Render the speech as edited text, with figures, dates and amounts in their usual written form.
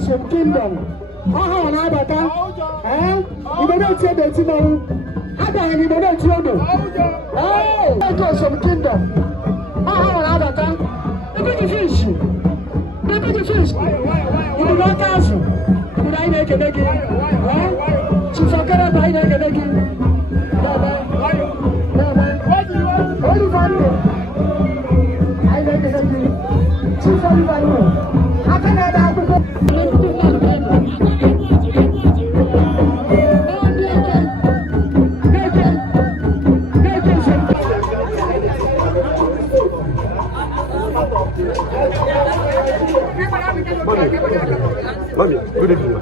Ocean Kingdom. Aha na abata. Ibo na tie be ti mo. Ada ni ibo na tie odo. Lagos Ocean Kingdom. Aha na abata. Ibo the fish. Ibo the fish. Ibo na kazu. Ibo na ina kenegi. Chifakara ba ina kenegi. Baba. Baba. Holy Father. I like it. Chief Father. How can I Mommy, good evening.